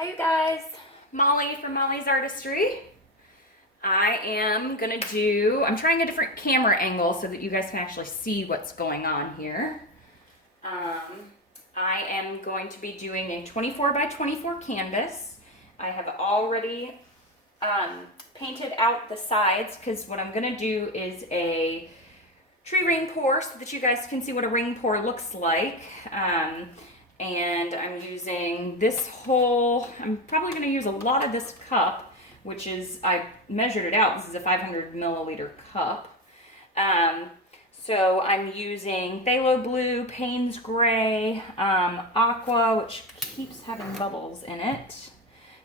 Hi you guys, Molly from Molly's Artistry. I'm trying a different camera angle so that you guys can actually see what's going on here. I am going to be doing a 24 by 24 canvas. I have already painted out the sides because what I'm gonna do is a tree ring pour so that you guys can see what a ring pour looks like. And I'm using I'm probably gonna use a lot of this cup, which is, I measured it out, this is a 500 milliliter cup. So I'm using phthalo blue, Payne's gray, aqua, which keeps having bubbles in it,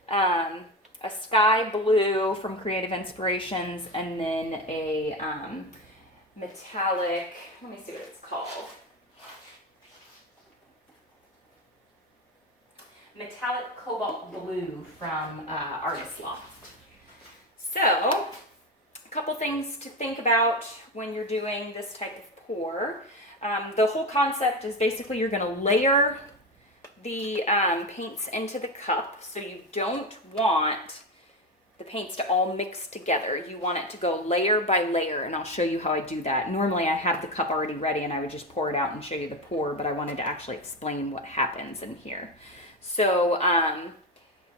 a sky blue from Creative Inspirations, and then a metallic, let me see what it's called. Metallic cobalt blue from Artistry. So, a couple things to think about when you're doing this type of pour. The whole concept is basically you're going to layer the paints into the cup, so you don't want the paints to all mix together. You want it to go layer by layer, and I'll show you how I do that. Normally I have the cup already ready and I would just pour it out and show you the pour, but I wanted to actually explain what happens in here. So I'm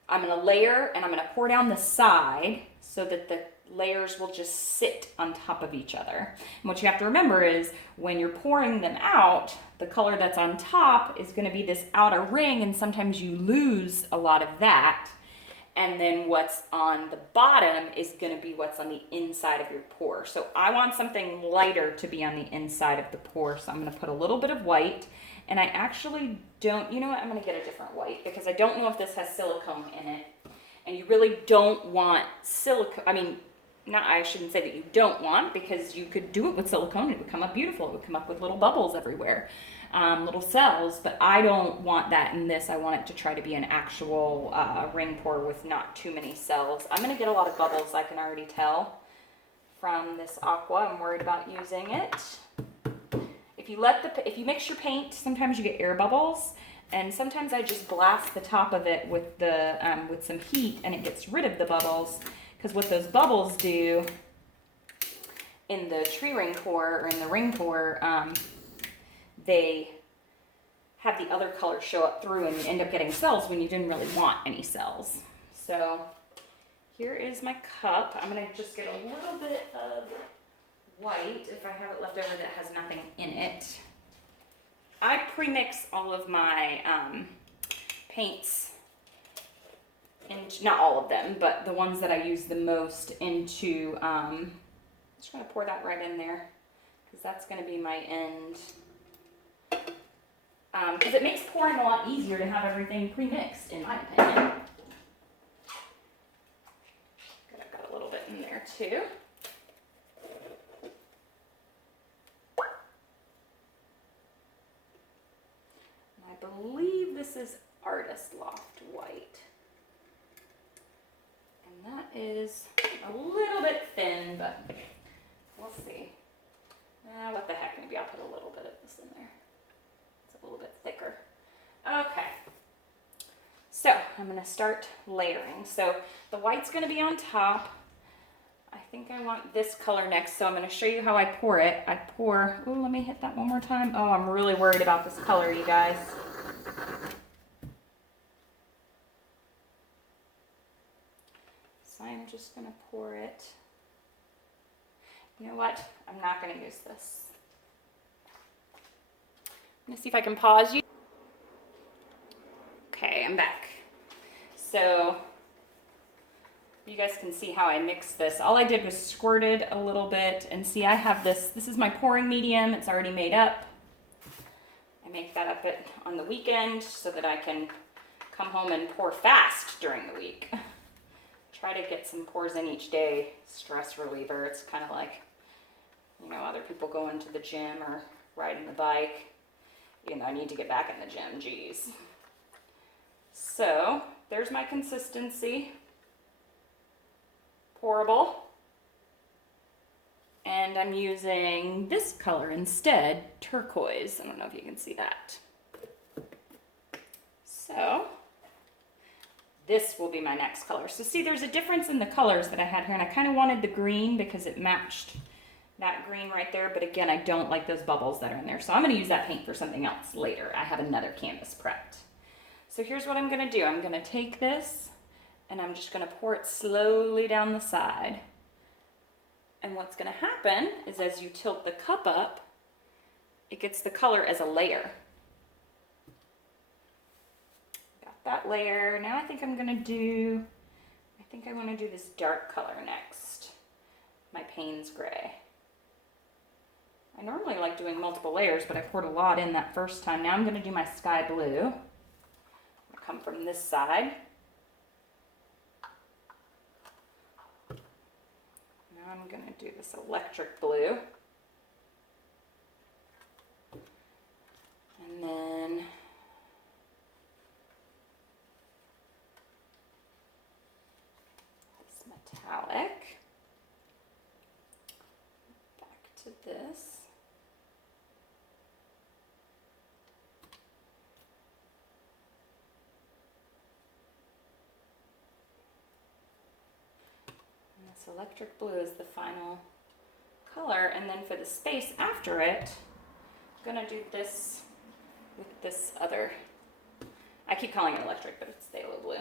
going to layer and I'm going to pour down the side so that the layers will just sit on top of each other. And what you have to remember is when you're pouring them out, the color that's on top is going to be this outer ring, and sometimes you lose a lot of that. And then what's on the bottom is going to be what's on the inside of your pour. So I want something lighter to be on the inside of the pour, so I'm going to put a little bit of white. And I actually don't, you know what, I'm going to get a different white because I don't know if this has silicone in it. And you really don't want silicone, I shouldn't say that you don't want, because you could do it with silicone, it would come up beautiful, it would come up with little bubbles everywhere, little cells, but I don't want that in this. I want it to try to be an actual ring pour with not too many cells. I'm going to get a lot of bubbles, I can already tell from this aqua. I'm worried about using it. If you mix your paint, sometimes you get air bubbles, and sometimes I just blast the top of it with some heat, and it gets rid of the bubbles. Because what those bubbles do in the tree ring pour or in the ring pour, they have the other color show up through, and you end up getting cells when you didn't really want any cells. So here is my cup. I'm going to just get a little bit of white, if I have it left over that has nothing in it. I pre-mix all of my paints, and not all of them, but the ones that I use the most into, I'm just going to pour that right in there, because that's going to be my end. Because it makes pouring a lot easier to have everything pre-mixed, in my opinion. Good, I've got a little bit in there too. I believe this is Artist Loft White. And that is a little bit thin, but we'll see. What the heck, maybe I'll put a little bit of this in there. It's a little bit thicker. Okay. So I'm going to start layering. So the white's going to be on top. I think I want this color next, so I'm going to show you how I pour it. Ooh, let me hit that one more time. Oh, I'm really worried about this color, you guys. So I'm just going to pour it. You know what? I'm not going to use this. I'm going to see if I can pause you. Okay, I'm back. So you guys can see how I mixed this. All I did was squirted a little bit, and see, I have this is my pouring medium. It's already made up. I make that up on the weekend so that I can come home and pour fast during the week. Try to get some pours in each day. Stress reliever. It's kind of like, other people going to the gym or riding the bike. I need to get back in the gym, geez. So there's my consistency. Pourable. And I'm using this color instead, turquoise. I don't know if you can see that. So this will be my next color. So see, there's a difference in the colors that I had here, and I kind of wanted the green because it matched that green right there, but again, I don't like those bubbles that are in there. So I'm gonna use that paint for something else later. I have another canvas prepped. So here's what I'm gonna do. I'm gonna take this and I'm just gonna pour it slowly down the side. And what's gonna happen is as you tilt the cup up, it gets the color as a layer. Got that layer. Now I think I wanna do this dark color next. My Paynes gray. I normally like doing multiple layers, but I poured a lot in that first time. Now I'm gonna do my sky blue. I'm gonna come from this side. Now I'm gonna do this electric blue. And then this metallic. Back to this. Electric blue is the final color, and then for the space after it, I'm gonna do this with this other, I keep calling it electric, but it's phthalo blue.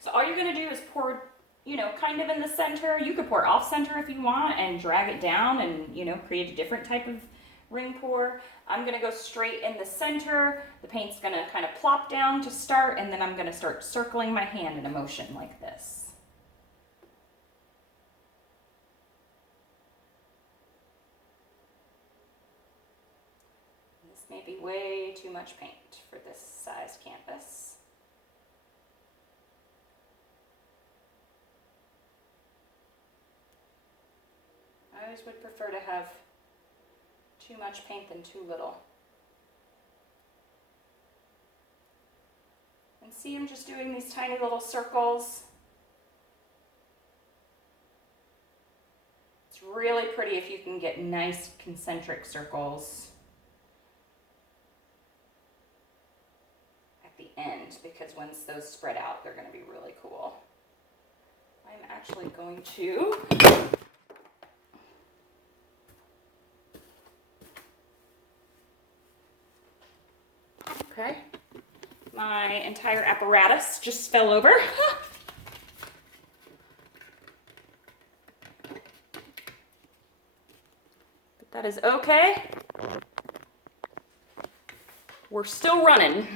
So all you're gonna do is pour, you know, kind of in the center. You could pour off center if you want and drag it down and, you know, create a different type of ring pour. I'm gonna go straight in the center. The paint's gonna kind of plop down to start, and then I'm gonna start circling my hand in a motion like this. Maybe way too much paint for this size canvas. I always would prefer to have too much paint than too little. And see, I'm just doing these tiny little circles. It's really pretty if you can get nice concentric circles end, because once those spread out, they're going to be really cool. I'm actually going to my entire apparatus just fell over. But that is okay. We're still running.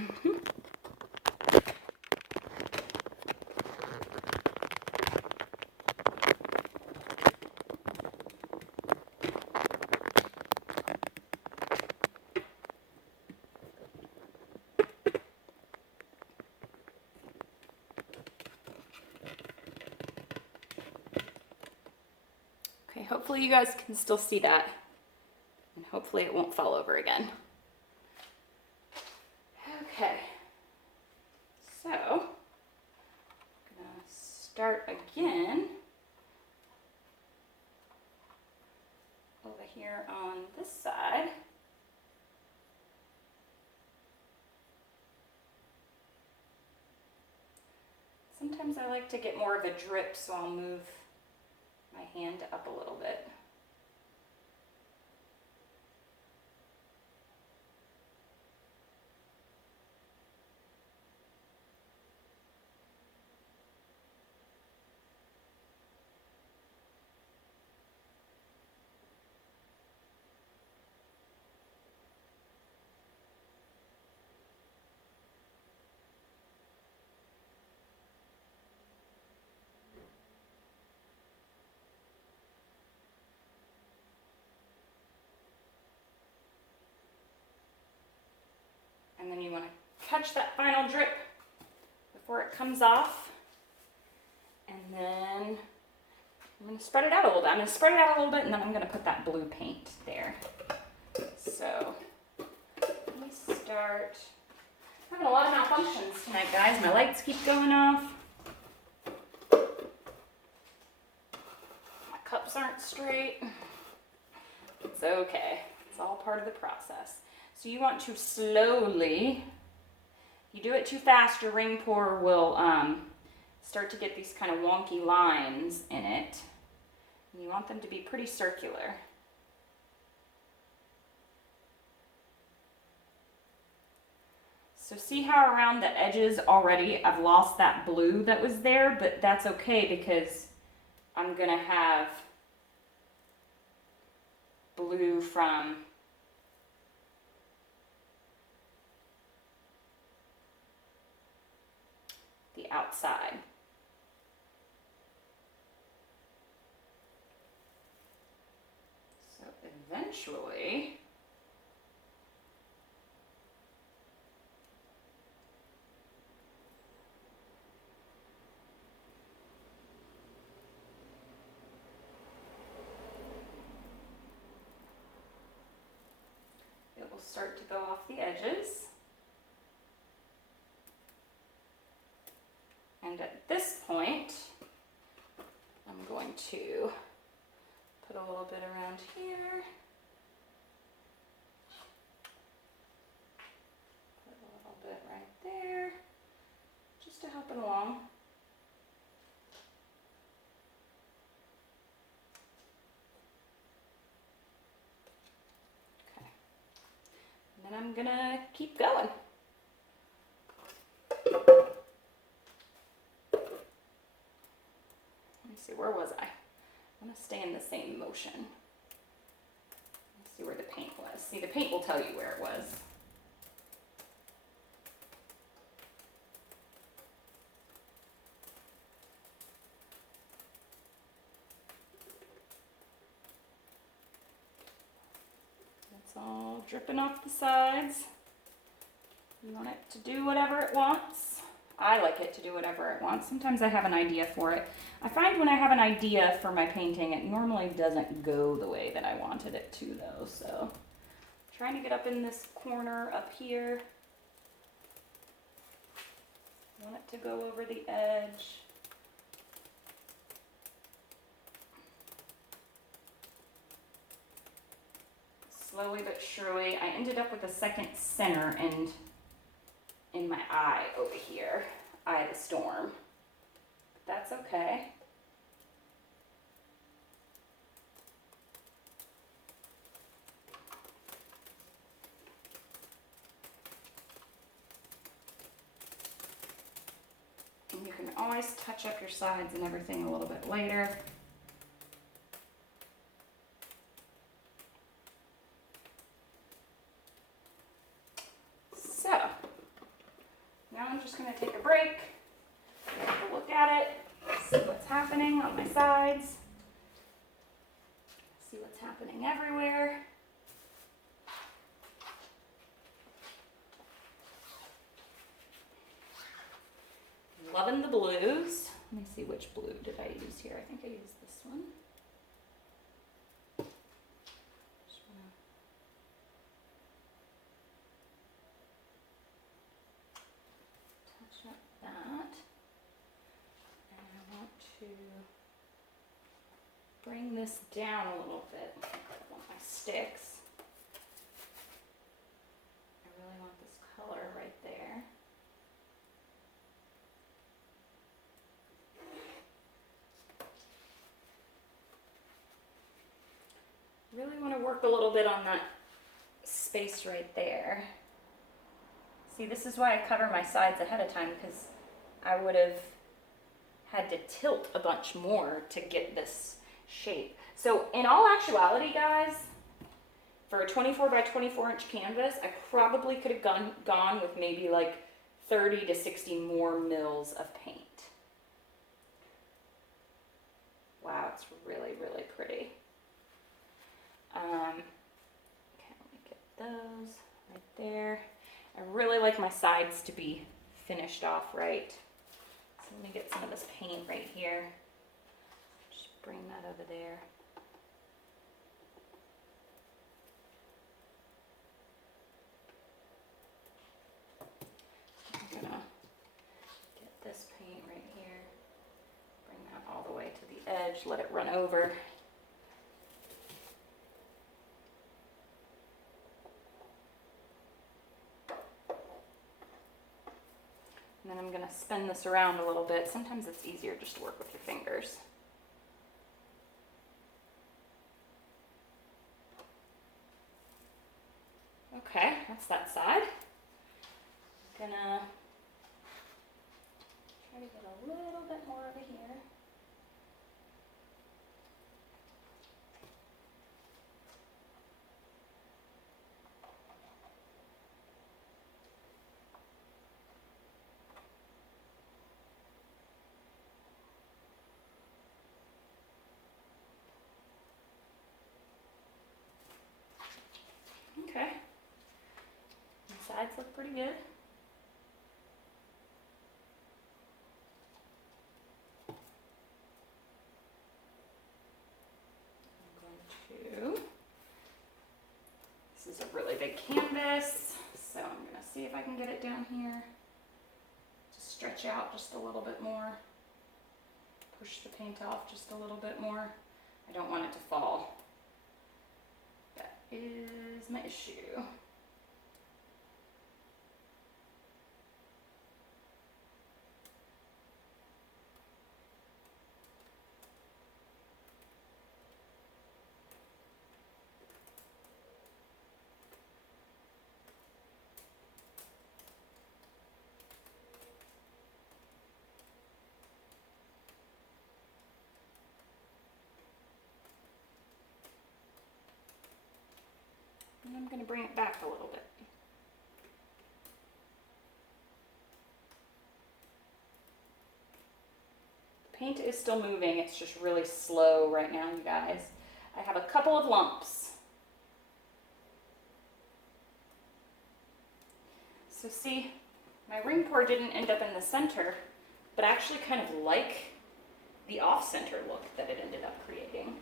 Hopefully you guys can still see that, and hopefully it won't fall over again. Okay, so I'm gonna start again over here on this side. Sometimes I like to get more of a drip, so I'll move my hand up a little bit. And then you want to catch that final drip before it comes off. And then I'm going to spread it out a little bit. I'm going to spread it out a little bit, and then I'm going to put that blue paint there. So let me start. I'm having a lot of malfunctions tonight, guys. My lights keep going off. My cups aren't straight. It's okay. It's all part of the process. So you want to slowly, if you do it too fast, your ring pour will start to get these kind of wonky lines in it. And you want them to be pretty circular. So see how around the edges already I've lost that blue that was there, but that's okay because I'm gonna have blue from the outside. So eventually, it will start to go off the edges. And at this point, I'm going to put a little bit around here. Put a little bit right there, just to help it along. Okay. And then I'm gonna keep going. See, where was I? I'm gonna stay in the same motion. Let's see where the paint was. See, the paint will tell you where it was. It's all dripping off the sides. You want it to do whatever it wants. I like it to do whatever it wants. Sometimes I have an idea for it. I find when I have an idea for my painting, it normally doesn't go the way that I wanted it to though. So trying to get up in this corner up here. Want it to go over the edge. Slowly but surely, I ended up with a second center and in my eye over here, eye of the storm. But that's okay. And you can always touch up your sides and everything a little bit later. Now I'm just going to take a break, take a look at it, see what's happening on my sides, see what's happening everywhere. Loving the blues. Let me see which blue did I use here. I think I used this one. Bring this down a little bit. I want my sticks. I really want this color right there. Really want to work a little bit on that space right there. See, this is why I cover my sides ahead of time, because I would have had to tilt a bunch more to get this shape. So in all actuality, guys, for a 24 by 24 inch canvas, I probably could have gone with maybe like 30 to 60 more mils of paint. Wow, it's really, really pretty. Okay, let me get those right there. I really like my sides to be finished off right. So let me get some of this paint right here. Just bring that over there. I'm gonna get this paint right here. Bring that all the way to the edge, let it run over. And then I'm going to spin this around a little bit. Sometimes it's easier just to work with your fingers. Okay, that's that side. Gonna try to get a little bit more over here. Okay, the sides look pretty good. This is a really big canvas, so I'm going to see if I can get it down here. Just stretch out just a little bit more. Push the paint off just a little bit more. I don't want it to fall. That is my issue. And I'm going to bring it back a little bit. The paint is still moving, it's just really slow right now, you guys. I have a couple of lumps. So see, my ring pour didn't end up in the center, but I actually kind of like the off-center look that it ended up creating.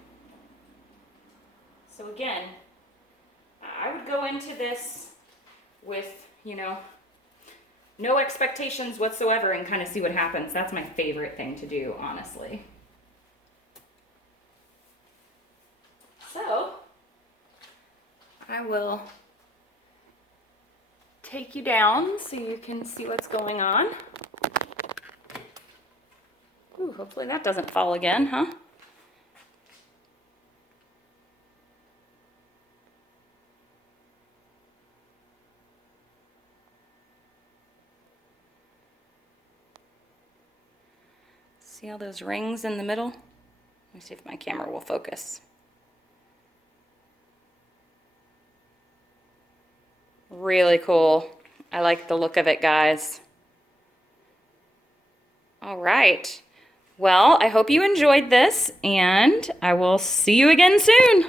So again, I would go into this with, you know, no expectations whatsoever and kind of see what happens. That's my favorite thing to do, honestly. So, I will take you down so you can see what's going on. Ooh, hopefully that doesn't fall again, huh? See all those rings in the middle? Let me see if my camera will focus. Really cool. I like the look of it, guys. All right. Well, I hope you enjoyed this, and I will see you again soon.